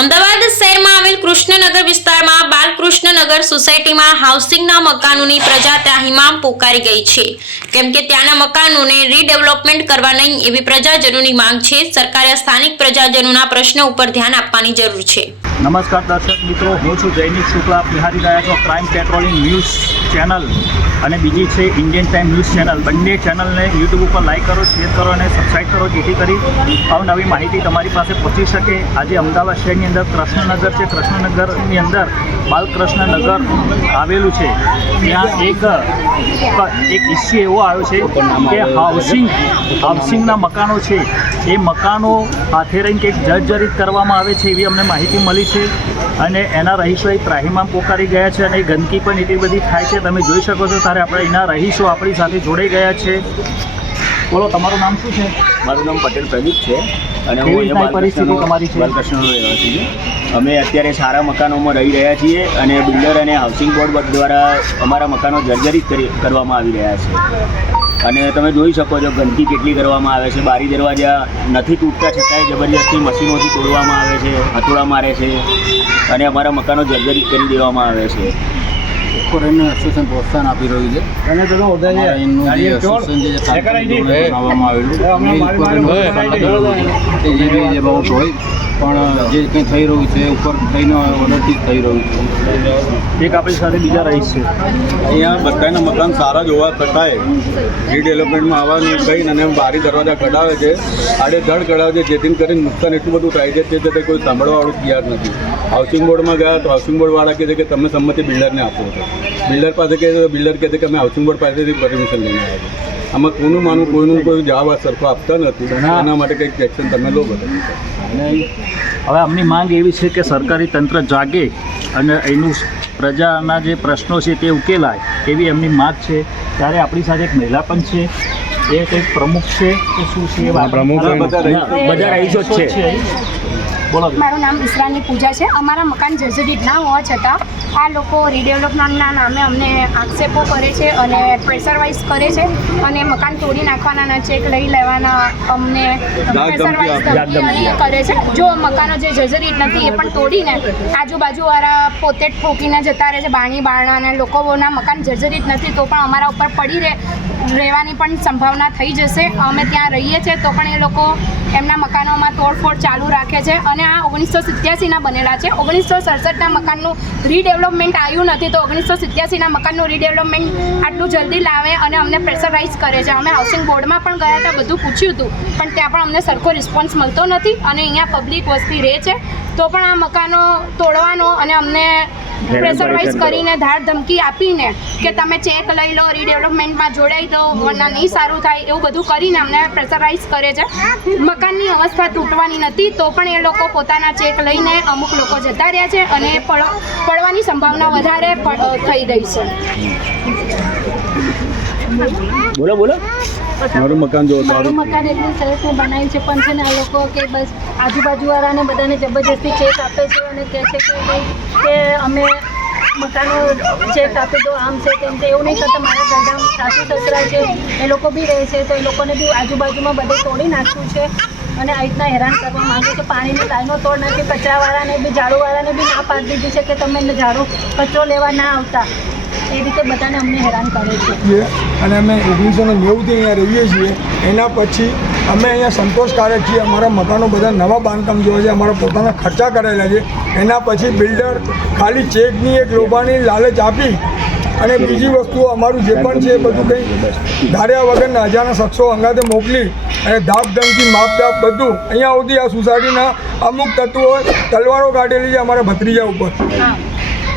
અમદાવાદ શહેરમાં આવેલ કૃષ્ણનગર વિસ્તારમાં બાલકૃષ્ણનગર સોસાયટીમાં હાઉસિંગના મકાનોની પ્રજા ત્રાહિમામ પોકારી ગઈ છે, કેમ કે ત્યાંના મકાનોને રીડેવલપમેન્ટ કરવા નહીં એવી પ્રજાજનોની માંગ છે। સરકારે સ્થાનિક પ્રજાજનોના પ્રશ્નો ઉપર ધ્યાન આપવાની જરૂર છે। નમસ્કાર દર્શક મિત્રો, હું છું જૈનિક શુક્લા। નિહાળી રહ્યા છો ક્રાઇમ પેટ્રોલિંગ ન્યૂઝ ચેનલ અને બીજી છે ઇન્ડિયન ટાઈમ ન્યૂઝ ચેનલ। બંને ચેનલને યુટ્યુબ ઉપર લાઇક કરો, શેર કરો અને સબસ્ક્રાઈબ કરો, જેથી કરી અવનવી માહિતી તમારી પાસે પહોંચી શકે। આજે અમદાવાદ શહેરની અંદર કૃષ્ણનગર છે। કૃષ્ણનગરની અંદર બાલકૃષ્ણનગર આવેલું છે। ત્યાં એક ઇસ્યુ એવો આવ્યો છે કે હાઉસિંગના મકાનો છે, એ મકાનો હાથે રહીને કંઈક જર્જરિત કરવામાં આવે છે એવી અમને માહિતી મળી છે અને એના રહીશો ત્રાહિમામ પોકારી ગયા છે અને ગંદકી પણ એટલી બધી થાય છે। તમે જોઈ શકો છો ત્યારે આપણે એના રહીશો આપણી સાથે જોડાઈ ગયા છે। બોલો, તમારું નામ શું છે? મારું નામ પટેલ પ્રદીપ છે અને હું કેવી રીતની પરિસ્થિતિ તમારી છે? બાલકૃષ્ણનો રહેવાસી છું। અમે અત્યારે સારા મકાનોમાં રહી રહ્યા છીએ અને બિલ્ડર અને હાઉસિંગ બોર્ડ દ્વારા અમારા મકાનો જર્જરિત કરવામાં આવી રહ્યા છે અને તમે જોઈ શકો છો ગંદકી કેટલી કરવામાં આવે છે। બારી દરવાજા નથી તૂટતા છતાંય જબરજસ્તી મશીનોથી તોડવામાં આવે છે, હથોડા મારે છે અને અમારા મકાનો જર્જરિત કરી દેવામાં આવે છે। એનું એસોસિએશન પ્રોત્સાહન આપી રહ્યું છે અને એનું જે એસોસિએશન બનાવવામાં આવેલું એ જે બી જે બાબત હોય પણ જે કંઈ થઈ રહ્યું છે ઉપર થઈને ઓર્ડરથી જ થઈ રહ્યું છે। એક આપણી સાથે બીજા રહીશ છે। અહીંયા બધાના મકાન સારા જ હોવા છતાંય રીડેવલપમેન્ટમાં આવવાની કહીને અને બારી દરવાજા કઢાવે છે, આડેધડ કઢાવે છે, જેથી કરીને નુકસાન એટલું બધું થાય છે તે છતાં કોઈ સાંભળવાવાળું તૈયાર નથી। હાઉસિંગ બોર્ડમાં ગયા તો હાઉસિંગ બોર્ડવાળા કહે છે કે તમે સંમતિ બિલ્ડરને આપો છો, બિલ્ડર પાસે કહે છે, બિલ્ડર કહે છે કે અમે હાઉસિંગ બોર્ડ પાસેથી પરમિશન લઈને આવ્યા છીએ। આમાં કોનું માનવું, કોઈનું કોઈ જવાબ સરખો આપતા નથી। એના માટે કંઈક એક્શન તમે લો બધા। અને હવે અમની માંગ એવી છે કે સરકારી તંત્ર જાગે અને એનું પ્રજાના જે પ્રશ્નો છે તે ઉકેલાય એવી એમની માંગ છે। ત્યારે આપણી સાથે એક મહિલા પણ છે, એ કંઈક પ્રમુખ છે કે શું છે? બધા રહીશો જ છે। બોલો। મારું નામ ઈસરાની પૂજા છે। અમારા મકાન જર્જરિત ના હોવા છતાં આ લોકો રીડેવલપમેન્ટના નામે અમને આક્ષેપો કરે છે અને પ્રેશરવાઇઝ કરે છે અને મકાન તોડી નાખવાના, ચેક લઈ લેવાના અમને પ્રેશરવાઇઝ કરે છે। જો મકાનો જે જર્જરિત નથી એ પણ તોડીને આજુબાજુવાળા પોતે જ ઠોકીને જતા રહે છે, બાણી બારણા, અને લોકોના મકાન જર્જરિત નથી તો પણ અમારા ઉપર પડી રહેવાની પણ સંભાવના થઈ જશે। અમે ત્યાં રહીએ છીએ તો પણ એ લોકો એમના મકાનોમાં તોડફોડ ચાલુ રાખે છે અને આ 1987ના બનેલા છે। 1967ના મકાનનું રીડેવલપમેન્ટ આવ્યું નથી તો 1987ના મકાનનું રીડેવલપમેન્ટ આટલું જલ્દી લાવે અને અમને પ્રેશરાઇઝ કરે છે। અમે હાઉસિંગ બોર્ડમાં પણ ગયા હતા, બધું પૂછ્યું હતું, પણ ત્યાં પણ અમને સરખો રિસ્પોન્સ મળતો નથી અને અહીંયા પબ્લિક વસ્તી રહે છે તો પણ આ મકાનો તોડવાનો અને અમને પ્રેશરવાઇઝ કરીને ધાડ ધમકી આપીને કે તમે ચેક લઈ લો, રીડેવલપમેન્ટમાં જોડાઈ દો, વરના નહીં સારું થાય એવું બધું કરીને અમને પ્રેશરાઇઝ કરે છે। મકાનની અવસ્થા તૂટવાની નથી તો પણ એ લોકો પોતાના ચેક લઈને અમુક લોકો જતા રહ્યા છે અને પડવાની સંભાવના વધારે થઈ રહી છે। બોલો બોલો। મારું મકાન જો મારું મકાન એટલું સરસ મેં બનાવ્યું છે પણ છે ને આ લોકો કે બસ આજુબાજુવાળાને બધાને જબરજસ્તી ચેક આપે છે અને કહે છે કે અમે મકાનો ચેક આપી દો, આમ છે તેમ છે, એવું નહીં કરતા। મારા ઘરના સાસુ સસરા છે એ લોકો બી રહે છે તો એ લોકોને બી આજુબાજુમાં બધે તોડી નાખ્યું છે અને આ રીતના હેરાન કરવા માંગે છે। પાણીની લાઈનો તોડ નાખી, કચરાવાળાને બી ઝાડુવાળાને બી ના પાડી દીધી છે કે તમે ઝાડુ કચરો લેવા ના આવતા, એ રીતે બધાને અમને હેરાન કરે છે। અને અમે 1990થી અહીંયા રહીએ છીએ। એના પછી અમે અહીંયા સંતોષકારક છીએ। અમારા મકાનો બધા નવા બાંધકામ જોવે છે, અમારા પોતાના ખર્ચા કરેલા છે। એના પછી બિલ્ડર ખાલી ચેકની એક લોભાની લાલચ આપી અને બીજી વસ્તુઓ અમારું જે પણ છે એ બધું કંઈ ધાર્યા વગરના અજાણા શખ્સો અંગાતે મોકલી અને ધાક ધમકી માપદાપ બધું અહીંયા સુધી આ સોસાયટીના અમુક તત્વો તલવારો કાઢેલી છે અમારા ભત્રીજા ઉપર।